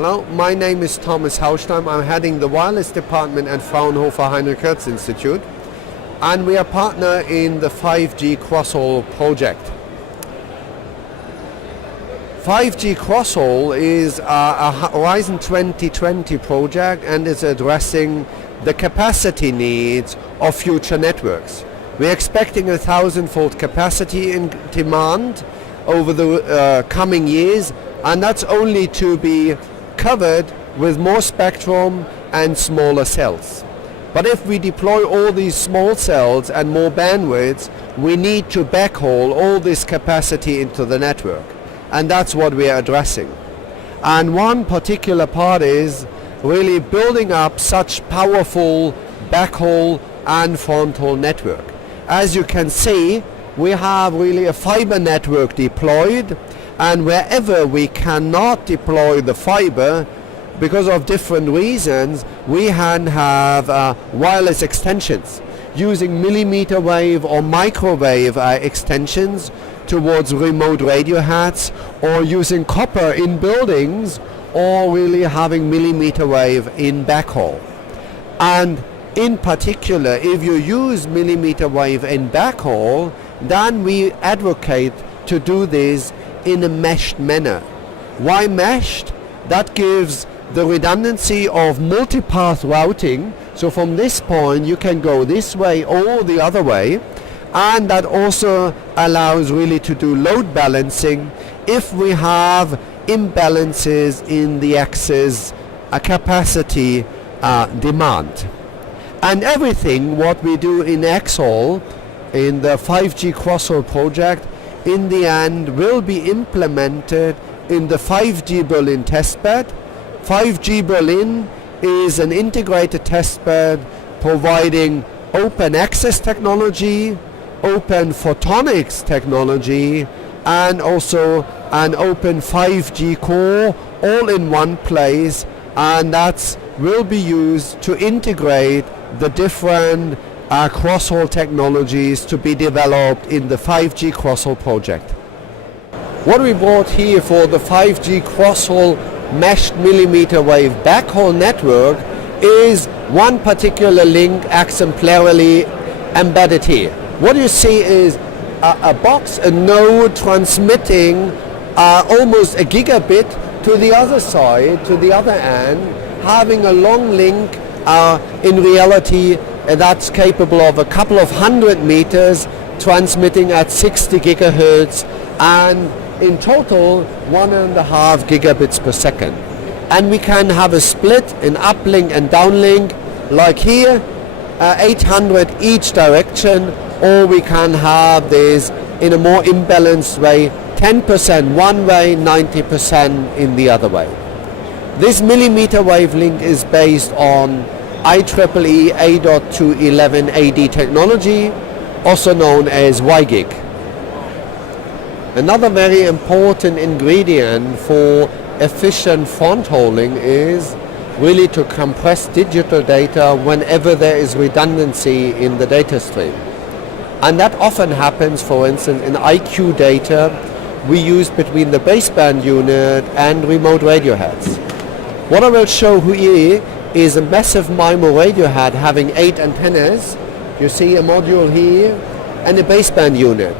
Hello, my name is Thomas Hausstein. I'm heading the wireless department at Fraunhofer HHI Institute, and we are partner in the 5G-Crosshaul project. 5G-Crosshaul is a Horizon 2020 project and is addressing the capacity needs of future networks. We're expecting 1,000-fold capacity in demand over the coming years, and that's only to be covered with more spectrum and smaller cells. But if we deploy all these small cells and more bandwidth, we need to backhaul all this capacity into the network. And that's what we are addressing. And one particular part is really building up such powerful backhaul and fronthaul network. As you can see, we have really a fiber network deployed, and wherever we cannot deploy the fiber because of different reasons, we can have wireless extensions using millimeter wave or microwave extensions towards remote radio heads, or using copper in buildings, or really having millimeter wave in backhaul. And in particular, if you use millimeter wave in backhaul, then we advocate to do this in a meshed manner. Why meshed? That gives the redundancy of multipath routing, so from this point you can go this way or the other way, and that also allows really to do load balancing if we have imbalances in the access capacity demand. And everything what we do in Exhall in the 5G-Crosshaul project in the end will be implemented in the 5G Berlin testbed. 5G Berlin is an integrated testbed providing open access technology, open photonics technology, and also an open 5G core all in one place, and that will be used to integrate the different crosshaul technologies to be developed in the 5G Crosshaul project. What we brought here for the 5G Crosshaul meshed millimeter wave backhaul network is one particular link exemplarily embedded here. What you see is a box, a node transmitting almost a gigabit to the other side, to the other end, having a long link in reality that's capable of a couple of 100 meters, transmitting at 60 gigahertz, and in total 1.5 gigabits per second. And we can have a split in uplink and downlink, like here, 800 each direction, or we can have this in a more imbalanced way, 10% one way, 90% in the other way. This millimeter wave link is based on IEEE 802.11ad technology, also known as WiGig. Another very important ingredient for efficient fronthauling is really to compress digital data whenever there is redundancy in the data stream. And that often happens, for instance, in IQ data we use between the baseband unit and remote radio heads. What I will show here is a massive MIMO radio head having 8 antennas. You see a module here and a baseband unit.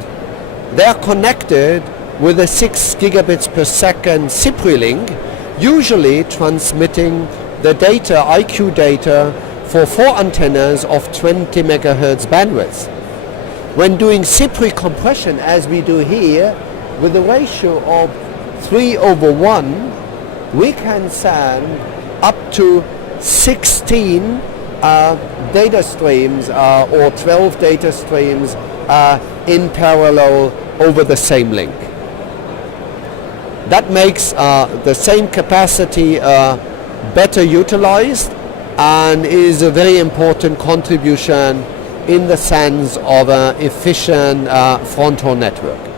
They are connected with a 6 gigabits per second CPRI link, usually transmitting the data, IQ data, for 4 antennas of 20 megahertz bandwidth. When doing CPRI compression, as we do here, with a ratio of 3/1, we can send up to 16 data streams or 12 data streams in parallel over the same link. That makes the same capacity better utilized and is a very important contribution in the sense of an efficient fronthaul network.